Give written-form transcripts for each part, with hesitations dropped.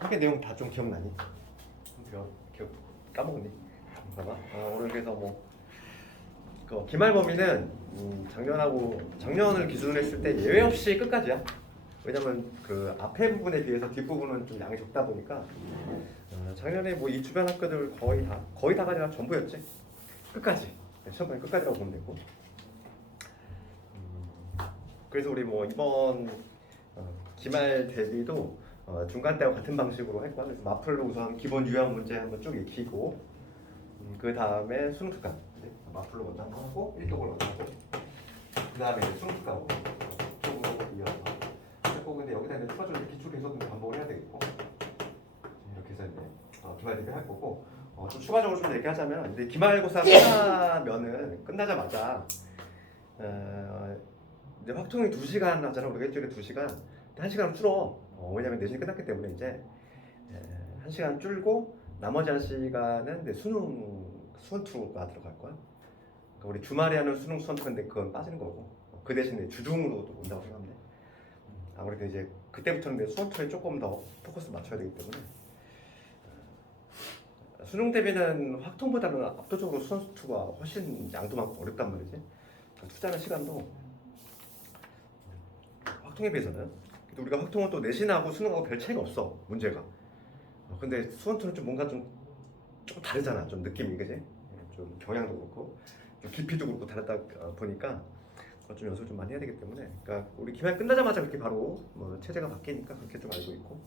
통계 내용 다 좀 기억나니? 기억 까먹었니? 봐봐. 오늘 그래서 그 기말 범위는 작년을 기준으로 했을 때 예외 없이 끝까지야. 왜냐면 그 앞에 부분에 비해서 뒷부분은 좀 양이 적다 보니까 작년에 뭐 이 주변 학교들 거의 다가 아니라 전부였지. 끝까지. 시험 범위 끝까지라고 보면 되고. 그래서 우리 뭐 이번 기말 대비도 중간 때와 같은 방식으로 할 거야. 그래서 마플로 우선 기본 유형 문제 한번 쭉 익히고 그 다음에 수능 특강 마플로 먼저 한번 하고 1독을 먼저 하고 그 다음에 이제 수능 특강으로 쪽으로 이어서 했고 근데 여기다 이제 추가적으로 기출 계속 반복을 해야 되겠고 이렇게 해서 이제 기말 대비 할 거고 좀 추가적으로 좀 얘기하자면 이제 기말고사 끝나자마자 이제 확통이 2시간 하잖아. 우리가 일주일에 2시간 1시간 줄어. 왜냐면 내신이 끝났기 때문에 이제 1시간 줄고 나머지 1시간은 이제 수원투가 들어갈 거야. 그러니까 우리 주말에 하는 수능 수원투인데 그건 빠지는 거고 그 대신에 주중으로 또 온다고 생각하면 돼. 아무래도 이제 그때부터는 수원투에 조금 더 포커스 맞춰야 되기 때문에 수능 대비는 확통보다는 압도적으로 수원투가 훨씬 양도 많고 어렵단 말이지. 그러니까 투자하는 시간도 확통에 비해서는 우리가 확통은 또 내신하고 수능하고 별 차이가 없어 문제가. 근데 수원투는 좀 뭔가 좀 다르잖아. 좀 느낌이 그지? 좀 경향도 그렇고 좀 깊이도 그렇고 다르다 보니까 좀 연습을 좀 많이 해야 되기 때문에 그러니까 우리 기말 끝나자마자 그렇게 바로 체제가 바뀌니까 그렇게 좀 알고 있고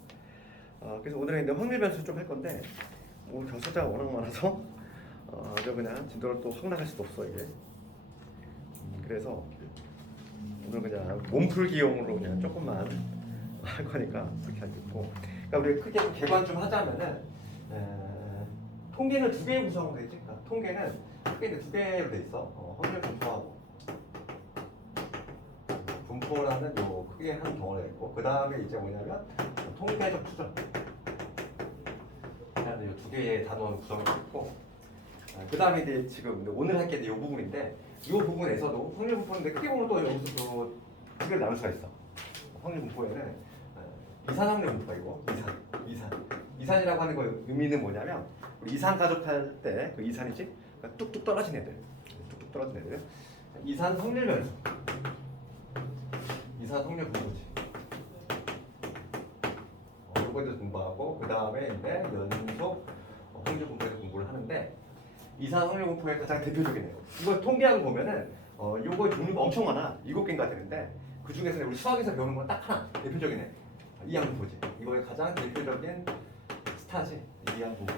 그래서 오늘은 이제 확률 변수 좀 할 건데 오늘 경찰자가 워낙 많아서 아주 그냥 진도를 또 확 나갈 수도 없어 이게. 그래서 오늘 그냥 몸풀기용으로 그냥 조금만 할 거니까 그렇게 하고 있고 그러니까 우리 크게 좀 개관 좀 하자면은 통계는 2개 구성으로 돼 있지. 그러니까 통계는 크게 2개로 돼 있어. 확률 분포하고 분포라는 요 크게 한 덩어리가 있고 그 다음에 이제 뭐냐면 통계적 추정 라는 요 2개의 단원 구성이 있고 그 다음에 이제 지금 오늘 할 게 이 부분인데 이 부분에서도 확률 분포인데 크게 보면 또 여기서 또 2개를 나눌 수가 있어. 확률 분포에는 이산 확률 분포이고 이산이라고 하는 거 의미는 뭐냐면 우리 이산 가족할 때 그 이산이지 그러니까 뚝뚝 떨어진 애들 이산 확률 변수 이산 확률 분포지. 이거에서 공부하고 그 다음에 이제 연속 확률 분포에서 공부를 하는데 이산 확률 분포의 가장 대표적인 애 이거 통계학 보면은 요거 종류가 엄청 많아. 7개인가 되는데 그 중에서 우리 수학에서 배우는 건 딱 하나 대표적인 애 이항 분포지. 이거의 가장 대표적인 스타지 이항 분포.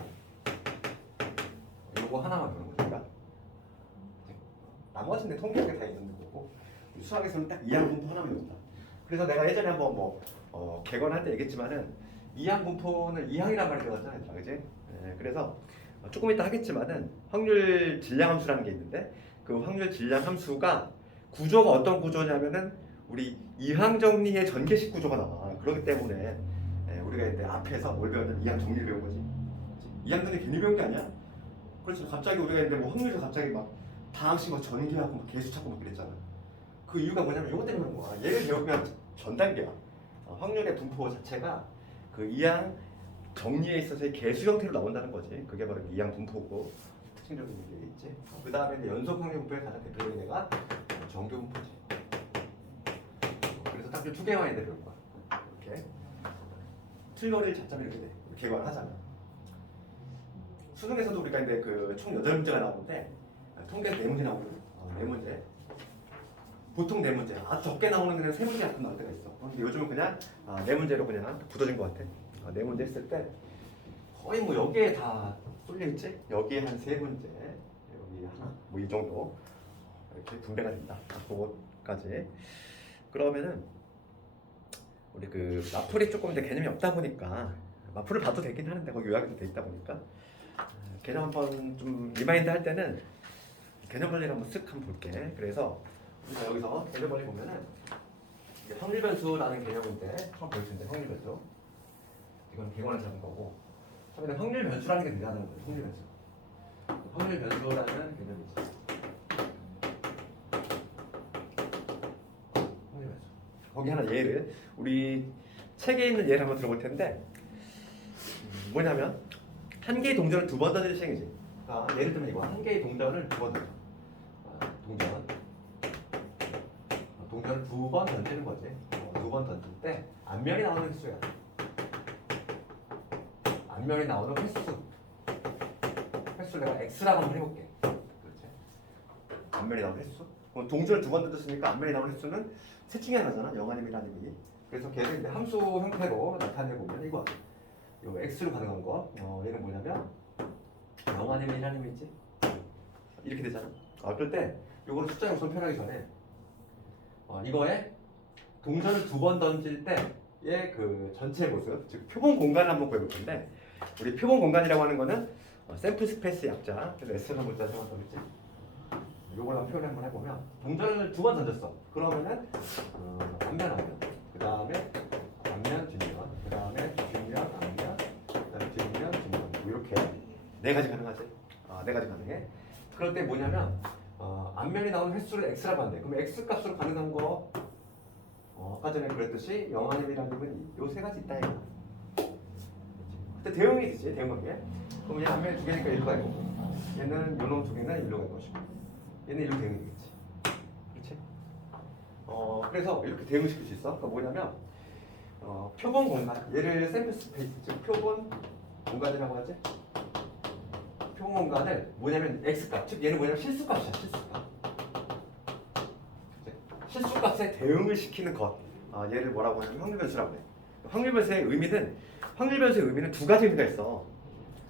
요거 하나만 배우는 거니까 나머지는 통계학에 다 있는 거고 수학에서는 딱 이항 분포 하나만 배운다. 그래서 내가 예전에 한번 개건할 때 얘기했지만은 이항 분포는 이항이란 말이 들어갔잖아요, 그지? 그래서 조금 이따 하겠지만은 확률 질량 함수라는 게 있는데 그 확률 질량 함수가 구조가 어떤 구조냐면은 우리 이항 정리의 전개식 구조가 나와. 그렇기 때문에 우리가 이제 앞에서 뭘 배웠냐면 이항 정리를 배운 거지. 이항 정리 괜히 배운 게 아니야. 그렇지. 갑자기 우리가 이제 확률에서 갑자기 막 다항식 전개하고 막 계수 찾고 막 그랬잖아. 그 이유가 뭐냐면 이것 때문에 그런 거야. 얘를 배우면 전 단계야. 확률의 분포 자체가 그 이항 정리에 있어서의 개수 형태로 나온다는 거지. 그게 바로 이항 분포고 특징적인 게 있지. 그 다음에 연속 확률 분포의 가장 대표적인 애가 정교 분포지. 그래서 딱 2개만 해야 되는 거야. 이렇게 틀거리를 잡자면 이렇게 돼. 개관을 하자면 수능에서도 우리가 이제 그 총 8문제가 나오는데 통계에서 4문제 나오거든. 4문제. 보통 4문제. 아주 적게 나오는 그냥 3문제 가끔 나올 때가 있어. 근데 요즘은 그냥 4문제로 그냥 굳어진 것 같아. 4문제 했을 때 거의 뭐 여기에 다 쏠려있지? 여기에 한 3문제 여기 하나 뭐 이 정도 이렇게 분배가 된다. 그거까지. 그러면은 우리 그 마플이 조금 이제 개념이 없다 보니까 마플을 봐도 되긴 하는데 거기 요약이 돼 있다 보니까 개념 한번 좀 리마인드 할 때는 개념 원리를 한번 쓱 한번 볼게. 그래서 우리가 여기서 개념 원리 보면은 이게 확률 변수라는 개념인데 처음 볼 텐데 확률 변수 이건 개관을 잡은 거고 처음에는 확률 변수라는 게 등장하는 거예요. 확률 변수라는 개념이지. 확률 변수. 거기 하나 예를 우리 책에 있는 예를 한번 들어볼 텐데 뭐냐면 한 개의 동전을 두 번 던지는 시행이지. 예를 들면 이거 한 개의 동전을 두 번 던져. 동전을 두 번 던지는 거지. 두 번 던질 때 앞면이 나오는 횟수야. 앞면이 나오는 횟수. 횟수를 내가 x라고 한번 해볼게. 그렇지? 앞면이 나오는 횟수. 그럼 동전을 두 번 던졌으니까 앞면이 나오는 횟수는 셋 중에 하나잖아. 0 아니면 1 아니면 2. 그래서 걔를 이제 함수 형태로 나타내 보면 이거 요 x로 가능한 거. 얘는 뭐냐면 0 아니면 1 아니면 있지. 이렇게 되잖아. 그럴 때 요거를 숫자 용선 표현하기 전에 이거에 동전을 두 번 던질 때의 그 전체 모습, 즉 표본 공간을 한번 구해볼 건데, 우리 표본 공간이라고 하는 거는 샘플 스페이스 약자, 그래서 S라는 문자 생각하겠지. 요걸 한번 표현 한번 해보면 동전을 두 번 던졌어. 그러면은 앞면, 그 다음에 앞면, 뒷면, 그 다음에 뒷면, 앞면, 그 다음에 뒷면, 뒷면, 이렇게 네 가지 가능하지. 네 가지 가능해. 그럴 때 뭐냐면 앞면이 나오는 횟수를 x라고 한대. 그럼 x 값으로 가능한 거 아까 전에 그랬듯이 0 아니면 1 아니면 요 세 가지 있다 이거. 그때 대응이 되지, 대응관계. 그럼 얘 앞면이 두 개니까 일로 갈 거고, 얘는 요놈 두 개는 일로 갈 것이고, 얘는 일로 대응이 되겠지. 그렇지? 그래서 이렇게 대응시킬 수 있어. 그러니까 뭐냐면 표본 공간, 얘를 샘플 스페이스, 즉 표본 공간이라고 하지. 표본 공간을 뭐냐면 x값, 즉 얘는 뭐냐면 실수값이야, 실수값. 실수값에 대응을 시키는 것. 얘를 뭐라고 하냐면 확률변수라고 해. 확률변수의 의미는 두 가지 의미가 있어.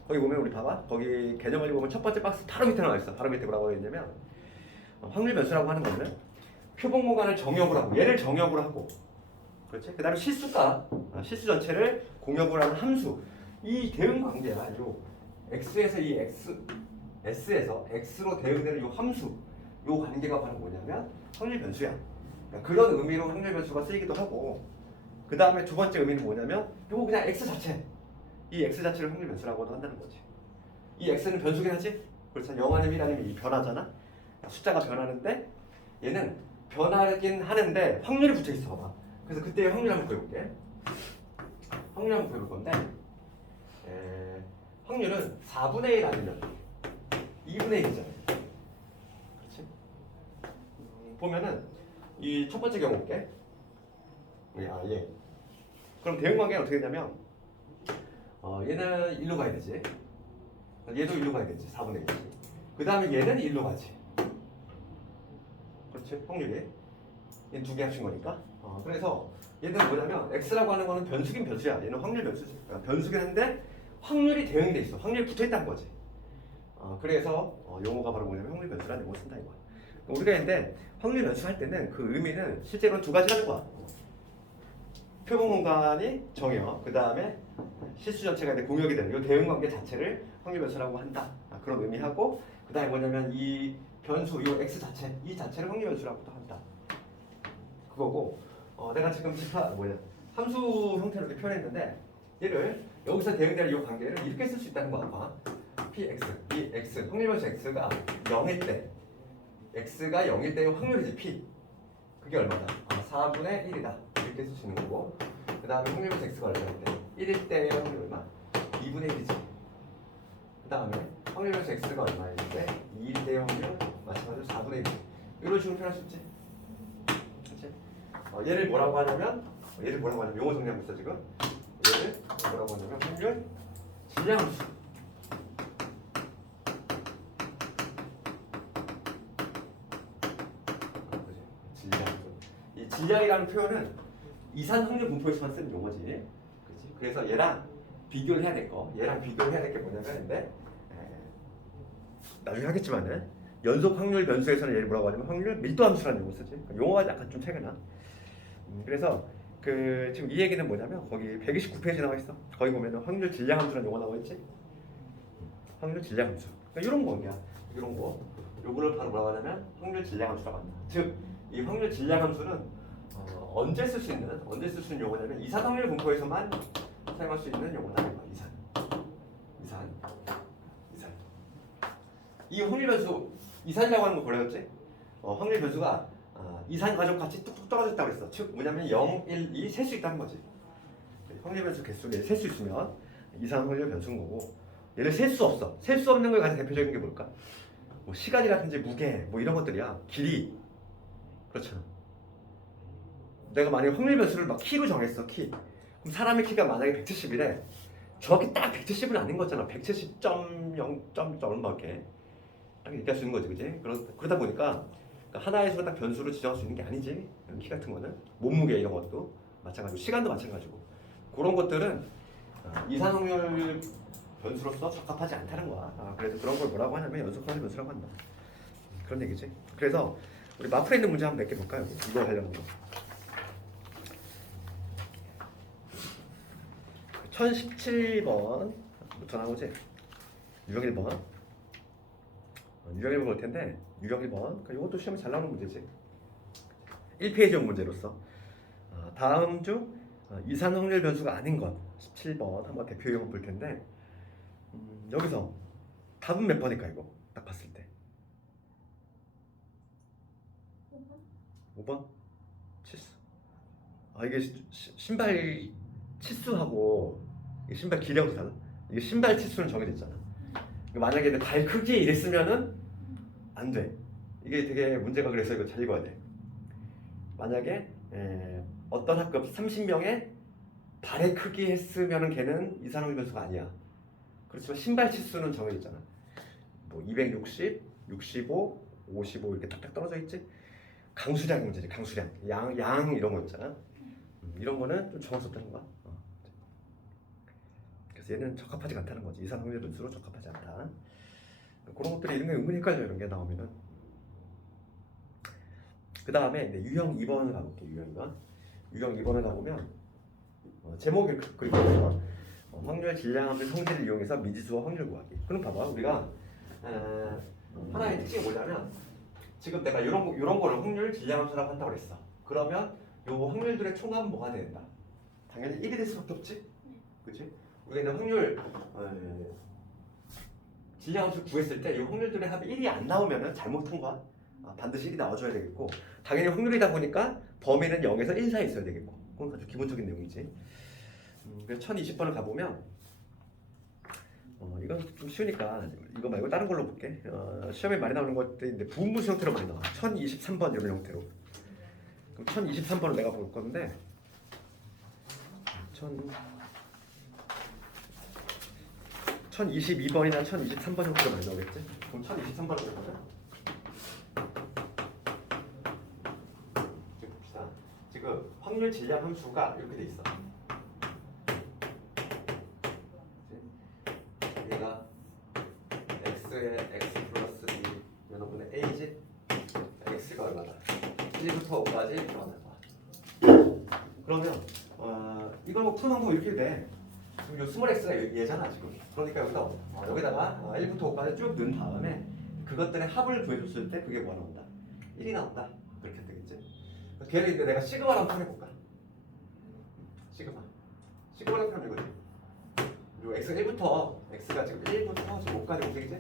거기 보면 우리 봐봐. 거기 개념을 보면 첫 번째 박스 바로 밑에 나와 있어. 바로 밑에 뭐라고 했냐면 확률변수라고 하는 거는 표본 공간을 정역으로 하고, 얘를 정역으로 하고, 그렇지? 그 다음에 실수값, 실수 전체를 공역으로 하는 함수. 이 대응 관계야. 요 x에서 이 s에서 x로 대응되는 이 함수, 요 관계가 바로 뭐냐면 확률 변수야. 그러니까 그런 의미로 확률 변수가 쓰이기도 하고, 그 다음에 두 번째 의미는 뭐냐면 요거 그냥 x 자체, 이 x 자체를 확률 변수라고도 한다는 거지. 이 x는 변수긴 하지. 그렇죠? 0 아니면 1 아니면 이 변하잖아. 숫자가 변하는데 얘는 변하긴 하는데 확률이 붙어 있어. 봐봐. 그래서 그때 확률 한번 구해볼게. 확률 한번 구해볼 건데, 확률은 4분의 1 아니면 2분의 1이잖아요. 그렇지? 보면은 이 첫 번째 경우 볼게. 얘. 그럼 대응 관계는 어떻게 되냐면 얘는 1로 가야 되지. 얘도 1로 가야 되지. 4분의 1이지. 그 다음에 얘는 1로 가지. 그렇지? 확률이. 얘는 두 개 합친 거니까. 그래서 얘는 뭐냐면 x라고 하는 거는 변수긴 변수야. 얘는 확률 변수지. 그러니까 변수긴 한데 확률이 대응돼 있어. 확률이 붙어 있다는 거지. 그래서 용어가 바로 뭐냐면 확률 변수라는 용어를 쓴다 이거야. 우리가 근데 확률 변수 할 때는 그 의미는 실제로 두 가지 하는 거야. 표본 공간이 정역, 그 다음에 실수 전체가 이제 공역이 되는 이 대응 관계 자체를 확률 변수라고 한다. 그런 의미하고, 그 다음에 뭐냐면 이 변수, 이 x 자체, 이 자체를 확률 변수라고도 한다. 그거고, 내가 지금 함수 형태로 이렇게 표현했는데, 얘를 여기서 대응되는 이 관계를 이렇게 쓸 수 있다는 거야. 아마 px, 이 x, 확률변수 x가 0일 때, x가 0일 때의 확률이지 p. 그게 얼마다? 4분의 1이다. 이렇게 쓸 수 있는 거고, 그 다음에 확률변수 x가 얼마일 때? 1일 때의 확률 얼마? 2분의 1이지. 그 다음에 확률변수 x가 얼마일 때? 2일 때의 확률 마찬가지로 4분의 1이지. 이런 식으로 표현할 수 있지. 그렇지? 얘를 뭐라고 하냐면 용어 정리하고 있어 지금. 얘를 뭐라고 하냐면 확률 질량함수. 이 질량이라는 표현은 이산 확률 분포에서만 쓰는 용어지. 그렇지? 그래서 얘랑 비교를 해야 될 거, 얘랑 비교를 해야 될 게 뭐냐면, 근데 나중에 하겠지만은 연속 확률 변수에서는 얘를 뭐라고 하냐면 확률 밀도 함수라는 용어 쓰지. 그러니까 용어가 약간 좀 차이가 나. 그래서 지금 이 얘기는 뭐냐면 거기 129페이지 나와 있어. 거기 보면은 확률 질량 함수라는 용어 나와 있지. 확률 질량 함수. 그러니까 이런 거야. 이런 거. 요거를 바로 뭐라고 하냐면 확률 질량 함수라고 한다. 즉, 이 확률 질량 함수는 언제 쓸 수 있는 용어냐면 이산 확률 분포에서만 사용할 수 있는 용어다. 이산. 이 확률 변수 이산이라고 하는 거 골라줬지? 확률 변수가 이산 가족 같이 뚝뚝 떨어졌다고 그랬어. 즉 뭐냐면 0, 1, 2 셀 수 있다는 거지. 확률 변수 개수를 셀 수 있으면 이상 확률 변수인 거고 얘를 셀 수 없어. 셀 수 없는 걸 가장 대표적인 게 뭘까? 뭐 시간이라든지 무게 뭐 이런 것들이야. 길이 그렇잖아. 내가 만약에 확률 변수를 막 키로 정했어 키. 그럼 사람의 키가 만약에 170이래. 정확히 딱 170은 아닌 거잖아. 170.0. 얼마게 딱 얘기할 수 있는 거지, 그지? 그러다 보니까 하나의 수로 딱 변수로 지정할 수 있는 게 아니지. 키 같은 거는 몸무게 이런 것도 마찬가지고 시간도 마찬가지고 그런 것들은 이상 확률 변수로서 적합하지 않다는 거야. 그래서 그런 걸 뭐라고 하냐면 연속하는 변수라고 한다. 그런 얘기지. 그래서 우리 마플에 있는 문제 한번 몇 개 볼까요? 이거 관련한 거. 1017번부터 나오지? 유형 1번. 유형 1번 볼 텐데 유형 1번. 그러니까 이것도 시험에 잘 나오는 문제지. 1페이지용 문제로서 다음 중 이상 확률 변수가 아닌 것 17번 한번 대표 유형 볼 텐데 여기서 답은 몇 번일까 이거 딱 봤을 때 5번? 치수. 이게 신발 치수하고 신발 길이하고 달라. 이게 신발 치수는 정해져 있잖아. 만약에 내 발 크기에 이랬으면은 안 돼. 이게 되게 문제가 그래서 이거 잘 읽어야 돼. 만약에 어떤 학급 30명의 발의 크기 했으면은 걔는 이상 확률 변수가 아니야. 그렇지만 신발 치수는 정해져 있잖아. 뭐 260, 65, 55 이렇게 딱딱 떨어져 있지. 강수량 문제지. 강수량, 양 이런 거 있잖아. 이런 거는 좀 정할 수 없다는 거야. 그래서 얘는 적합하지 않다는 거지. 이상 확률 변수로 적합하지 않다. 그런 것들이 이런 게 은근히 헷갈려. 이런 게 나오면은. 그 다음에 유형 2번을 가볼게. 유형 2번. 유형 2번을 가보면 제목이 그리고 있어. 확률 질량함수 성질을 이용해서 미지수와 확률 구하기. 그럼 봐봐. 우리가 하나의 특징이 뭐냐면 지금 내가 이런 거를 확률 질량함수라고 한다고 그랬어. 그러면 요 확률들의 총합은 뭐가 된다? 당연히 1이 될 수밖에 없지. 그치? 우리가 있는 확률 질량함수 구했을 때 이 확률들의 합이 1이 안 나오면은 잘못한 거야. 반드시 1이 나와줘야 되겠고 당연히 확률이다 보니까 범위는 0에서 1 사이에 있어야 되겠고 그건 아주 기본적인 내용이지. 그래서 1020번을 가보면 이건 좀 쉬우니까 이거 말고 다른 걸로 볼게. 시험에 많이 나오는 것들인데 부분분수 형태로 많이 나와. 1023번 이런 형태로. 그럼 1023번을 내가 볼 건데 1022번이나 1023번 형태로 많이 나오겠지? 그럼 1023번을 보거든. 지금 봅시다. 지금 확률 질량 함수가 이렇게 돼 있어. 얘가 x에 x 플러스 2 여러분의 a지? x가 얼마다? 1부터 5까지 얼마나 봐. 그러면 이걸 뭐 푸는 방법 이렇게 돼. 지금 요 스몰 x가 얘잖아 지금. 그러니까 여기다가 1부터 5까지 쭉 넣은 다음에 그것들의 합을 구해줬을 때 그게 뭐 나온다? 1이 나온다. 그렇게 되겠지. 걔를 이제 내가 시그마로 한번 해볼까? 시그마로 하면 이거지. 요 x 1부터 x가 지금 1부터 지금 5까지 움직이지?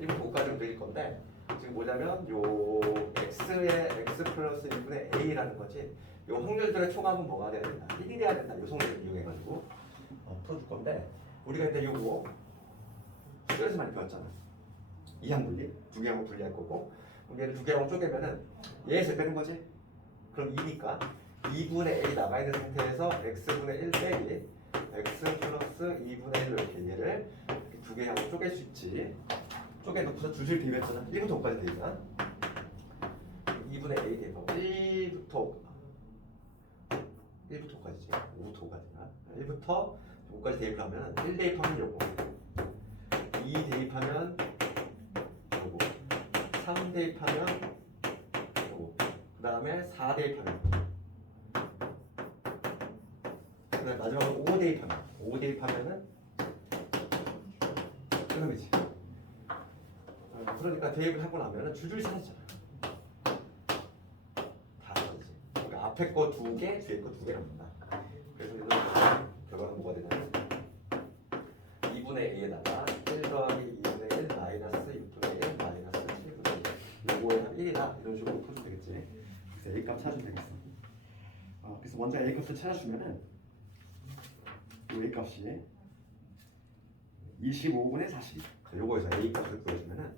1부터 5까지 움직일 건데 지금 뭐냐면 요 x의 x 플러스 1분의 a라는 거지. 요 확률들의 총합은 뭐가 돼야 된다? 1이 돼야 된다. 요 성질을 이용해가지고 풀어줄 건데 우리가 이제 요거 수열에서 많이 배웠잖아. 이항 분리, 두 개 항을 분리할 거고 얘를 두 개 항을 쪼개면은 얘에서 빼는 거지. 그럼 2니까 2분의 a 나가 있는 상태에서 x분의 1 빼기 x 플러스 2분의 1로 이렇게 얘를 두 개 항으로 쪼갤 수 있지. 쪼개놓고서 줄줄 대입했잖아. 1부터 5까지 대입한 2분의 a 대입하고 1부터 5까지지. 5부터 5까지나 1부터 5까지 대입을 하면 1 대입하면 요거 2 대입하면 요거 3 대입하면 요거 그 다음에 4 대입하면 그 다음에 마지막으로 5 대입하면은 그런 거지. 그러니까 대입을 하고 나면은 줄줄이 사라지잖아. 다 사라지지. 그러니까 앞에 거 2개, 뒤에 거 2개 남는다. 그래서 이런 결과가 뭐가 되냐면 2분의 a에다가 1 더하기 2분의 1 마이너스 6분의 1 마이너스 7분의 1 요거의 합 1이다. 이런 식으로 풀면 되겠지. 그래서 a 값 찾으면 되겠어. 그래서 먼저 a 값을 찾아주면은 이 a 값이 25분의 42. 요거에서 A 값을 구해주면은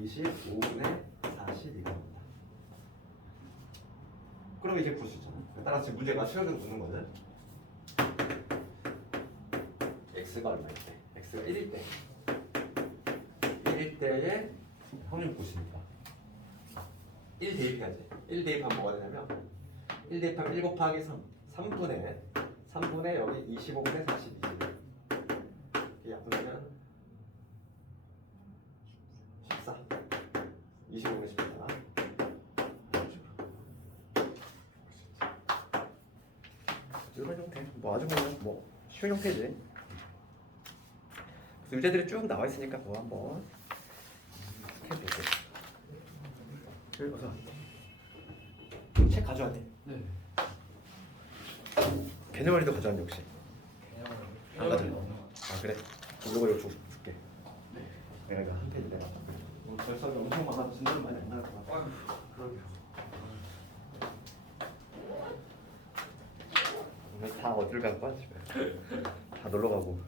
25분의 42가 나온다. 그럼 이제 구할 수 있잖아. 따라서 문제가 수열을 묻는 거는 x가 얼마일 때? x가 1일 때. 1일 때의 확률 보시니까 1 대입해야지. 1 대입하면 뭐가 되냐면 1 대입하면 1 곱하기 3분의 여기 25분의 42. 이게 약분하면 14. 25분의 14. 이런 형태. 뭐 아주 그냥 뭐 쉬운 형태지. 그래서 유제들이 쭉 나와 있으니까 그거 한번 해보고. 어서 책 가져왔니? 네. 개념원리도 가져왔니 혹시? 안 가져. 아 그래? 이거 줄게. 내가 이거 한 페이지 내가. 결석이 엄청 많아서 진도는 많이 안 나올 것 같아. 그러게요. 오늘 다 어디를 갈 거야 집에? 다 놀러 가고.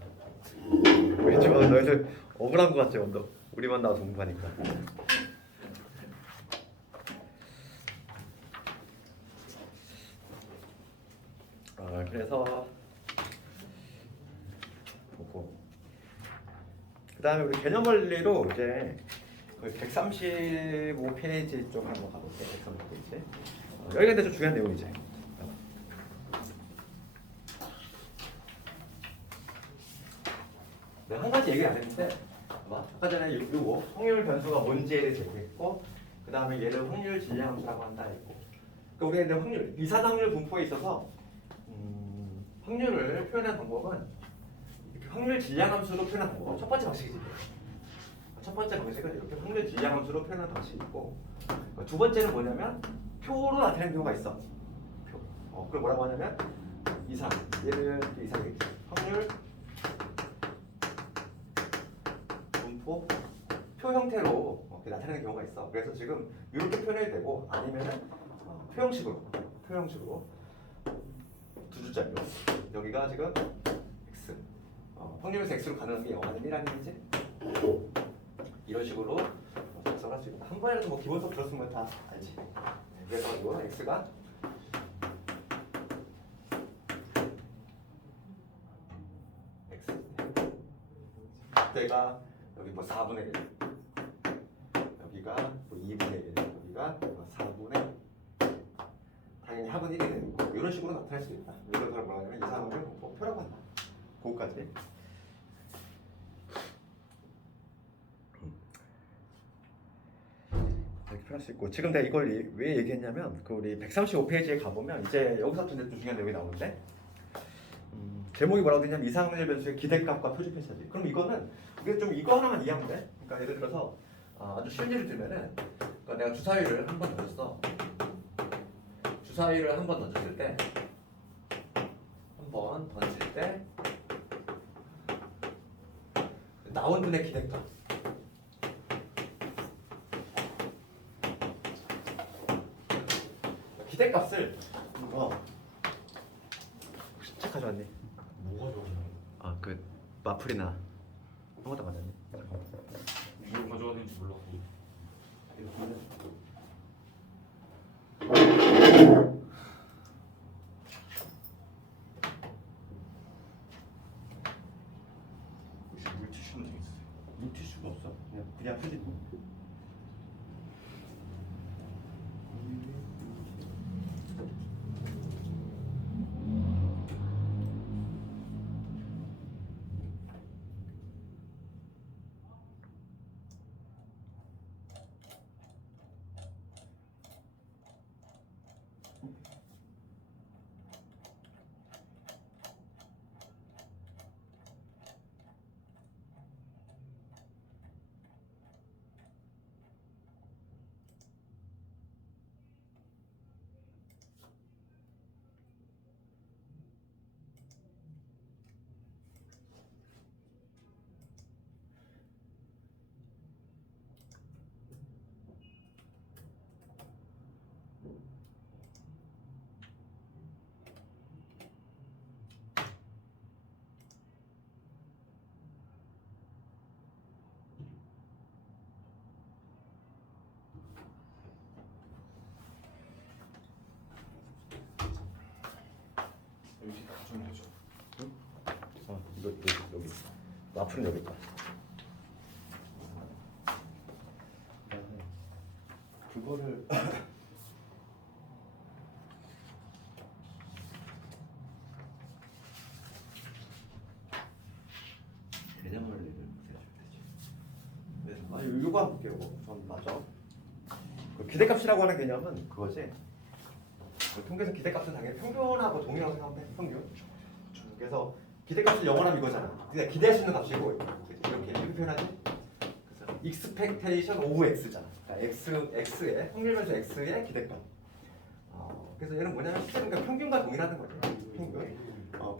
왠지 막 너희들 억울한 거 같지 언더. 우리만 나와서 공부하니까. 그래서 보고 그 다음에 우리 개념 원리로 이제 거의 135페이지 쪽 한번 가볼게요. 135페이지. 여기가 근데 좀 중요한 내용이지. 내가 한 가지 얘기를 안 했는데 아까 전에 요거 확률 변수가 뭔지에 대해서 얘기했고 그 다음에 얘를 확률 질량함수라고 한다 했고 그러니까 우리가 이제 확률 이산 확률 분포에 있어서 확률을 표현하는 방법은 이렇게 확률 질량함수로 표현하는 방법 첫 번째 방식이지. 첫 번째 방식은 이렇게 확률 질량함수로 표현하는 방식이 있고 두 번째는 뭐냐면 표로 나타내는 경우가 있어. 표. 그걸 뭐라고 하냐면 이상 얘를 이상이겠지. 확률 분포 표 형태로 이렇게 나타내는 경우가 있어. 그래서 지금 이렇게 표현해도 되고 아니면은 표형식으로 두 줄짜리로 여기가 지금 x 확률에서 x로 가는 게 0하는 1하는 얘기지. 이런 식으로 작성할 수 있고 한 번이라도 뭐 기본 수업 들었으면 다 알지. 그래서 이거 x가 x 그때가 여기 뭐 4분의 1 여기가 뭐 2분의 1 여기가 뭐 4분의 당연히 합은 1이 되는 거 이런 식으로 나타낼 수 있다. 이걸 뭐라고 하냐면 이상함을 뭐 표라고 한다. 그거까지. 이렇게 표현할 수 있고 지금 내가 이걸 왜 얘기했냐면 그 우리 135페이지에 가보면 이제 여기서부터 이제 좀 중요한 내용이 나오는데 제목이 뭐라고 되냐면 이상률 변수의 기대값과 표준 편차지. 그럼 이거는 우리가 좀 이거 하나만 이해하면 돼. 그러니까 예를 들어서 아주 쉬운 예를 들면은 그러니까 내가 주사위를 한 번 던졌어. 주사위를 한 번 던졌을 때 나온 분의 기대값 기대값을 혹시 책 가져왔니? 뭐가 좋아요? 그 마플이나 아무것도 안 가져왔니? 뭘 가져와야 되는지 몰라서. 혹시 물티슈는 돼 있으세요? 물티슈가 없어. 그냥 휴지. 여기 마풀은 여기 있다. 그거를 개념을 얘기를 되지. 이거 한번 볼게요. 전 맞아. 그 기대값이라고 하는 개념은 그거지. 그 통계에서 기대값은 당연히 평균하고 동일하고 생각하면 돼. 평균. 그래서 기대값을 영원하면 이거잖아. 그러니까 기대할 수 있는 값이고 이렇게 표현하지. 그래서 expectation of x잖아. 그러니까 x의 확률 변수 x의 기대값. 그래서 얘는 뭐냐면 실제로 그러니까 평균과 동일하는 거죠. 평균.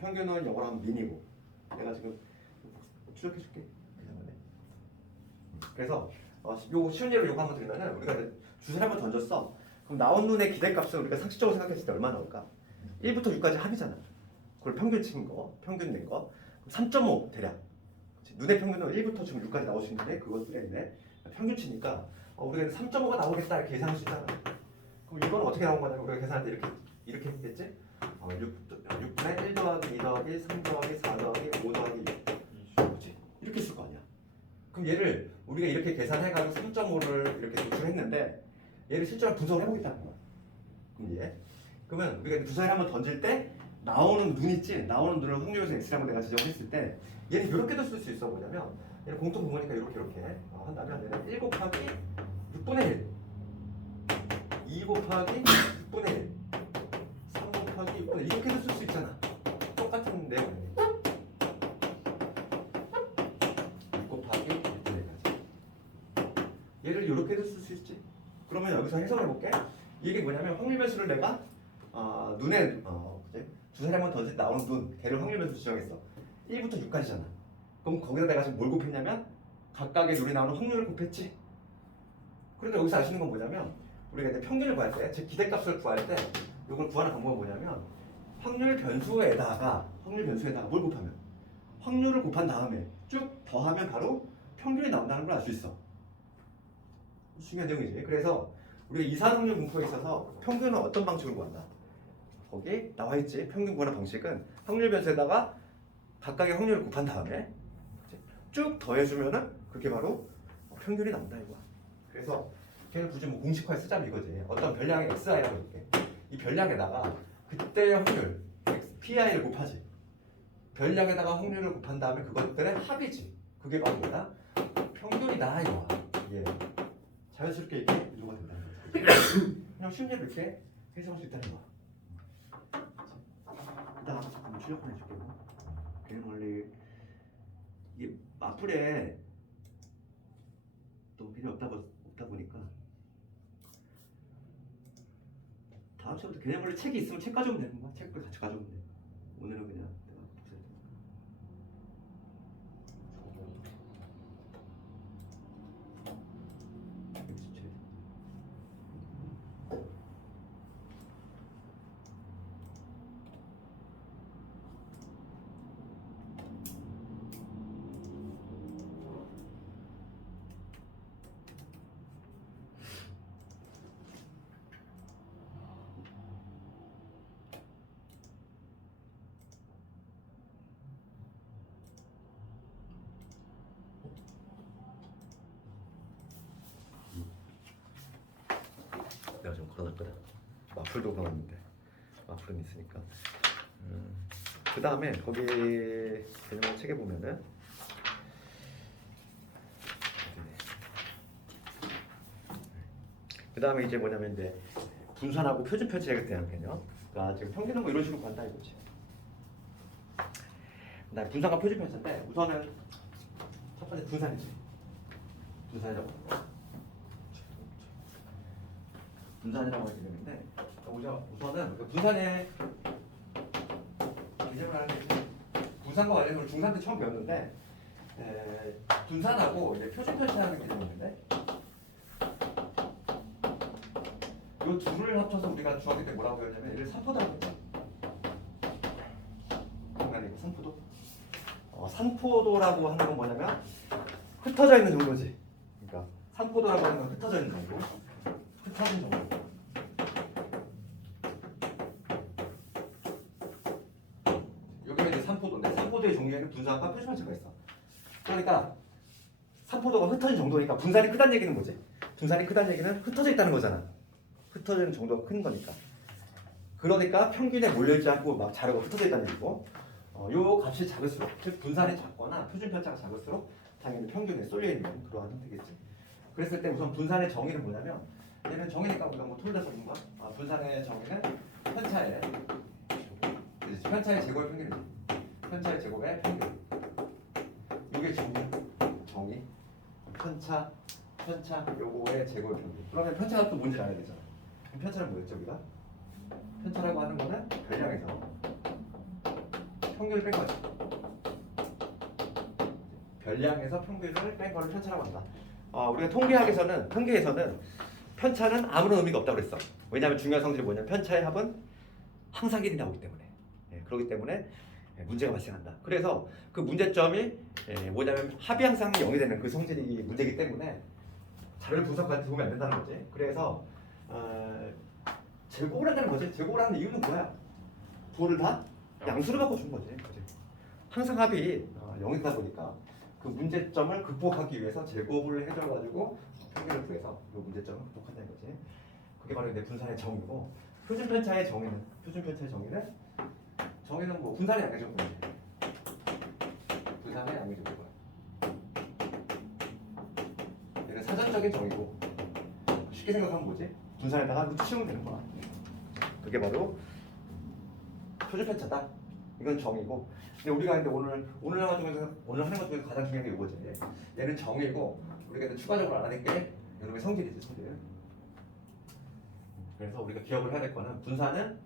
평균은 영원하면 민이고. 내가 지금 추적해줄게. 그래서 요 쉬운 예로 요거 한번 드리면은 우리가 이제 주사를 한번 던졌어. 그럼 나온 눈의 기대값은 우리가 상식적으로 생각했을 때 얼마 나올까? 1부터 6까지 합이잖아. 그걸 평균 친 거, 평균 낸 거. 3.5 대략. 눈의 평균은 1부터 지금 6까지 나올 수 있는데 그것도 있네. 평균 치니까 우리가 3.5가 나오겠다 이렇게 예상할 수 있잖아. 그럼 이건 어떻게 나온 거냐면 우리가 계산할 때 이렇게 했겠지? 6분의 1 더하기 2 더하기 3 더하기 4 더하기 5 더하기 2 그렇지? 이렇게 쓸 거 아니야. 그럼 얘를 우리가 이렇게 계산해가지고 3.5를 이렇게 도출했는데 얘를 실제로 분석을 해보겠다는 거야. 그럼 그러면 우리가 주사위 한번 던질 때 나오는 눈 있지? 나오는 눈을 확률에서 x라고 내가 지정했을 때 얘는 이렇게도 쓸 수 있어. 뭐냐면 얘는 공통 분모니까 이렇게 한다면 얘는 1 곱하기 6분의 1 2 곱하기 6분의 1 3 곱하기 6분의 1 이렇게도 쓸 수 있잖아. 똑같은 내용이에요. 6 곱하기 6분의 1까지 얘를 이렇게도 쓸 수 있지. 그러면 여기서 해석을 해볼게. 이게 뭐냐면 확률 변수를 내가 눈에 주사위 한번 던질 때 나오는 눈 걔를 확률 변수 지정했어. 1부터 6까지잖아. 그럼 거기다 내가 지금 뭘 곱했냐면 각각의 눈에 나오는 확률을 곱했지. 그런데 여기서 아시는 건 뭐냐면 우리가 이제 평균을 구할 때, 즉 기대값을 구할 때 이걸 구하는 방법은 뭐냐면 확률 변수에다가 뭘 곱하면 확률을 곱한 다음에 쭉 더하면 바로 평균이 나온다는 걸 알 수 있어. 중요한 내용이지. 그래서 우리가 이산확률 분포에 있어서 평균은 어떤 방식으로 구한다? 거기 나와 있지. 평균 구하는 방식은 확률 변수에다가 각각의 확률을 곱한 다음에 쭉 더해주면은 그게 바로 평균이 나온다 이거야. 그래서 걔를 굳이 뭐 공식화에 쓰자면 이거지. 어떤 별량의 xi라고 이렇게 이 별량에다가 그때의 확률 pi를 곱하지. 별량에다가 확률을 곱한 다음에 그것들의 합이지. 그게 바로 뭐다? 평균이다 이거야. 예. 자연스럽게 이렇게 이루어가 된다는 거죠. 그냥 쉬운 예로 이렇게 해석할 수 있다는 거야. 일단 한번 출력 보내줄게. 걔는 원래 이게 마플에 또 필요 없다 보니까 다음 시간부터 그냥 원래 책이 있으면 책 가져오면 되는 거야. 책을 같이 가져오면 돼. 오늘은 그냥 내가 내가 좀 걸어놨거든. 마플도 걸어놨는데 마플은 있으니까. 그 다음에 거기 개념 책에 보면은 그 다음에 이제 뭐냐면 이제 분산하고 표준 편차에 대한 개념. 그러니까 지금 평균은 뭐 이런 식으로 간다 이거지. 그다음 분산과 표준 편차인데 우선은 첫 번째 분산이지. 분산이라고. 분산이라고 하는 개념인데 우선은 그 분산의 개념을 하는 게 분산과 관련해서 중3 때 처음 배웠는데 분산하고 이제 표준 편차라는 개념이 있는데 이 둘을 합쳐서 우리가 중학교 때 뭐라고 배웠냐면 얘를 산포도라고 했죠. 장난이고 산포도. 산포도라고 하는 건 뭐냐면 흩어져 있는 정도지. 그러니까 산포도라고 하는 건 흩어져 있는 정도. 흩어진 정도. 여기가 이제 산포도인데 산포도 3포도의 종류에는 분산과 표준편차가 있어. 그러니까 3포도가 흩어진 정도니까 분산이 크다는 얘기는 뭐지? 분산이 크다는 얘기는 흩어져 있다는 거잖아. 흩어지는 정도가 큰 거니까. 그러니까 평균에 몰려있지 않고 막 자료가 흩어져 있다는 얘기고, 요 값이 작을수록, 즉 분산이 작거나 표준편차가 작을수록 당연히 평균에 쏠려있는 그러한 형태겠지. 그랬을 때 우선 분산의 정의는 뭐냐면, 얘는 정의니까 우리가 뭐 툴에서 본 거, 분산의 정의는 편차의 제곱의 평균이지. 편차의 제곱의 평균. 이게 정의. 편차 요거의 제곱의 평균. 그러면 편차가 또 뭔지 알아야 되잖아. 그럼 편차는 뭐였죠 우리가? 편차라고 하는 거는 별량에서 평균을 뺀 거지. 별량에서 평균을 뺀 거를 편차라고 한다. 우리가 통계에서는 편차는 아무런 의미가 없다고 그랬어. 왜냐하면 중요한 성질이 뭐냐면 편차의 합은 항상 1이 나오기 때문에. 그렇기 때문에 문제가 발생한다. 그래서 그 문제점이 뭐냐면 합이 항상 0이 되는 그 성질이 문제이기 때문에 자료를 분석할 때 도움이 안 된다는 거지. 그래서 제곱을 한다는 거지. 제곱을 하는 이유는 뭐야? 부호를 다 양수로 바꿔준 거지. 그치? 항상 합이 0이다 보니까 그 문제점을 극복하기 위해서 제곱을 해줘가지고 평균을 구해서 그 문제점을 극복한다는 거지. 그게 바로 이제 분산의 정의고, 표준편차의 정의는 뭐 분산의 양의제곱이지. 분산의 양의제곱이야. 얘는 사전적인 정의고, 쉽게 생각하면 뭐지? 분산에다가 루트 치우면 되는 거야. 그게 바로 표준편차다. 이건 정의고. 근데 우리가 오늘 하는 것 중에서 가장 중요한 게 이거지. 얘는 정의고, 우리가 이제 추가적으로 알아낼 게 이놈의 성질이지, 성질. 그래서 우리가 기억을 해야 될 거는 분산은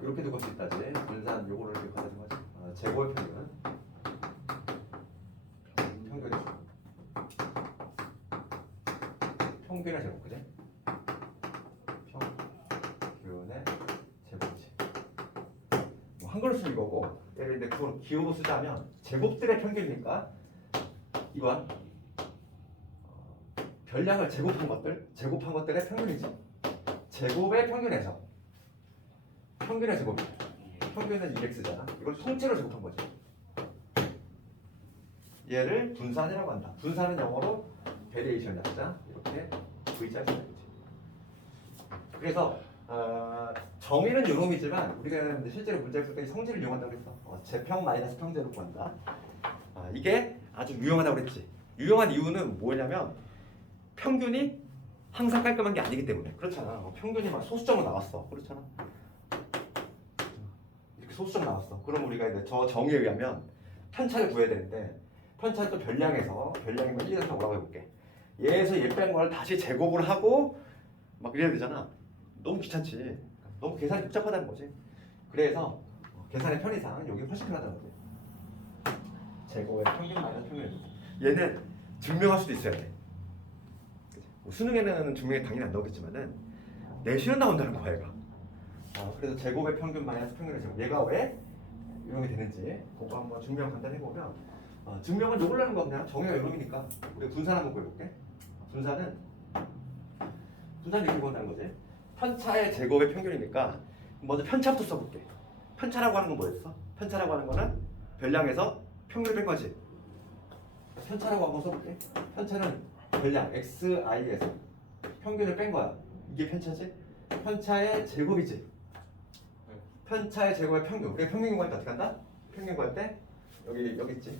이렇게 두고 수 있다지. 분산 요거를 이렇게 가져준 거지. 제곱의 평균은 평균의 제곱, 그지? 평균의 제곱이지. 뭐 한글로 쓰는 이거고, 예를 들어 그걸 기호로 쓰자면 제곱들의 평균이니까 이건 별량을 제곱한 것들의 평균이지. 제곱의 평균에서 평균의 제곱, 평균은 2x잖아. 이걸 통째로 제곱한 거지. 얘를 분산이라고 한다. 분산은 영어로 베리에이션이라고 하자. 이렇게 V자 써야지. 그래서 정의는 요놈이지만 우리가 실제로 문제를 풀 때 성질을 이용한다고 했어. 제평 마이너스 평제로 구한다. 이게 아주 유용하다고 그랬지. 유용한 이유는 뭐냐면 평균이 항상 깔끔한 게 아니기 때문에. 그렇잖아. 평균이 막 소수점으로 나왔어. 그렇잖아. 이렇게 소수점 나왔어. 그럼 우리가 이제 저 정의에 의하면 편차를 구해야 되는데, 편차를 또 별량에서 1, 2, 3 오라고 해볼게. 얘에서 얘 뺀 걸 다시 제곱을 하고 막 이래야 되잖아. 너무 귀찮지. 너무 계산이 복잡하다는 거지. 그래서 계산의 편의상 여기 훨씬 편하다는 거지. 제곱의 평균 마이너스 평균. 얘는 증명할 수도 있어야 돼. 수능에는 증명이 당연히 안 나오겠지만은 내신은 나온다는 거야 얘가. 그래서 제곱의 평균 마이너스 평균의 제곱, 얘가 왜 이렇게 되는지 그거 한번 증명 간단히 해보면, 증명은 요걸로 하는 거 그냥 정의가 요놈이니까 우리 분산 한번 구해볼게. 분산은 이렇게 구한다는 거지. 편차의 제곱의 평균이니까 먼저 편차부터 써볼게. 편차라고 하는 건 뭐였어? 편차라고 하는 거는 별량에서 평균을 뺀 거지. 편차라고 한번 써볼게. 편차는 별량 xi에서 평균을 뺀 거야. 이게 편차지? 편차의 제곱이지. 편차의 제곱의 평균. 우리가 평균 구할 때 어떻게 한다? 평균 구할 때 여기 있지.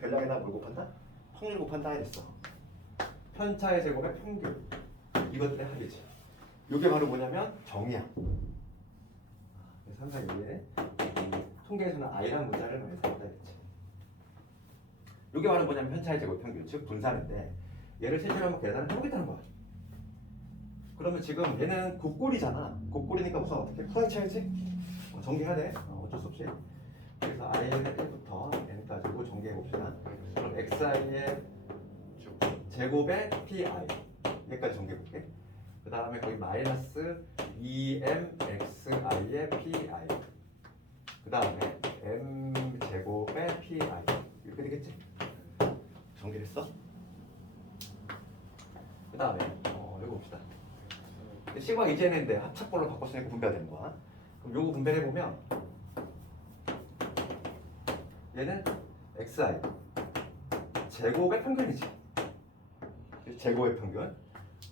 별량에다 뭘 곱한다? 확률 곱한다 이랬어. 편차의 제곱의 평균. 이것들의 합이지. 이게 바로 뭐냐면 정의야. 그래서 항상 여기에 통계에서는 i라는 문자를 많이 사용한다 했지. 이게 바로 뭐냐면 편차의 제곱 평균, 즉 분산인데, 얘를 실제로 한번 계산을 해보겠다는 거야. 그러면 지금 얘는 곱골이잖아. 곱골이니까 우선 어떻게 풀어쳐야지? 정리해야 돼. 어쩔 수 없이. 그래서 i부터 n까지 정리해 봅시다. 그럼 xi의 제곱의 pi 여기까지 정리해 볼게. 그 다음에 거기 마이너스 2mxi의 pi. 그 다음에 m 제곱의 pi 이렇게 되겠지? 정리를 했어? 그 다음에 이거 봅시다. 시그마 이제는데 합차꼴로 바꿨으니까 분배가 되는 거야. 그럼 요거 분배를 해보면 얘는 xi 제곱의 평균이지. 제곱의 평균.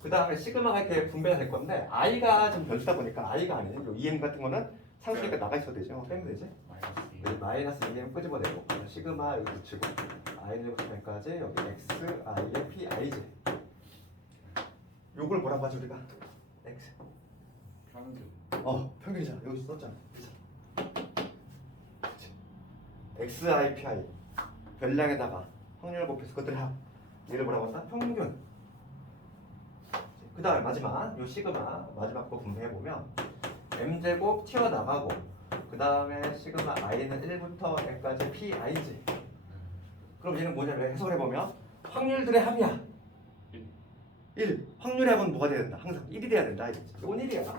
그 다음에 시그마가 이렇게 분배가 될 건데 i가 좀 변수다 보니까 i가 아니네. 요 em 같은 거는 상수니까 나가 있어도 되죠. 빼면 되지. 여기 마이너스 2m 끄집어내고 시그마 여기 붙이고 i를 붙이면까지 여기 x, i에 p, i지. 요걸 뭐라고 하죠 우리가? x. 평균. 평균이잖아. 여기 썼잖아. 그치? x, i, p, i 별량에다가 확률을 곱해서 그것들의 합. 얘를 뭐라고 한다? 평균. 그 다음에 마지막 요 시그마 마지막 거 분배해 보면 m제곱 튀어나가고 그 다음에 시그마 i는 1부터 n까지 p, i지. 그럼 얘는 뭐냐면 해석을 해보면 확률들의 합이야. 1. 확률의 합은 뭐가 돼야 된다? 항상 1이 돼야 된다. 이건 1이야.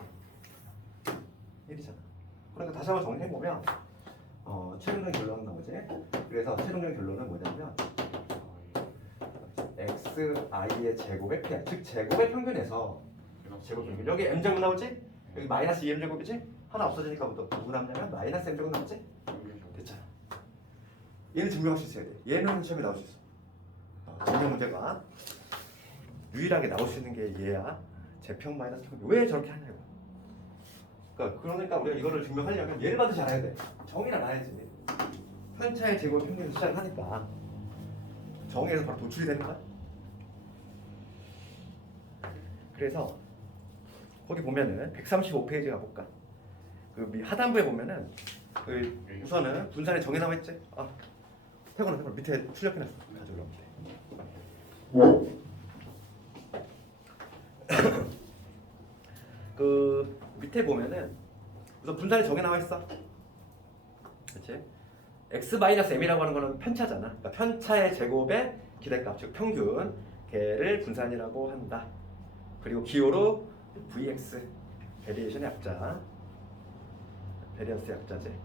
1이잖아. 그러니까 다시 한번 정리해보면 최종적인 결론은 나오지. 그래서 최종적인 결론은 뭐냐면 x, i의 제곱의 p야. 즉 제곱의 평균에서 제곱 평균. 여기 m제곱 나오지? 여기 마이너스 2m제곱이지? 하나 없어지니까 누구 남냐면 마이너스 m제곱 나오지? 됐잖아. 얘는 증명할 수 있어야 돼. 얘는 시험에 나올 수 있어. 정리 문제가 유일하게 나올 수 있는 게 얘야. 제평 마이너스 평균. 왜 저렇게 하냐고. 그러니까 우리가 이거를 증명하려면 얘를 반드시 알아야 돼. 정의를 알아야지. 편차의 제곱 평균을 시작을 하니까 정의에서 바로 도출이 되는 거야. 그래서 거기 보면은 135페이지 가볼까? 그 하단부에 보면은 그 우선은 분산의 정의 나와 있지? 태권은 밑에 출력해놨어. 가져오려면 돼. 그 밑에 보면은 우선 분산의 정의 나와 있어. 그렇지? x-m이라고 하는 거는 편차잖아. 그러니까 편차의 제곱의 기대값, 즉 평균 걔를 분산이라고 한다. 그리고 기호로 vx 베리에이션의 약자, 베리언스 약자지.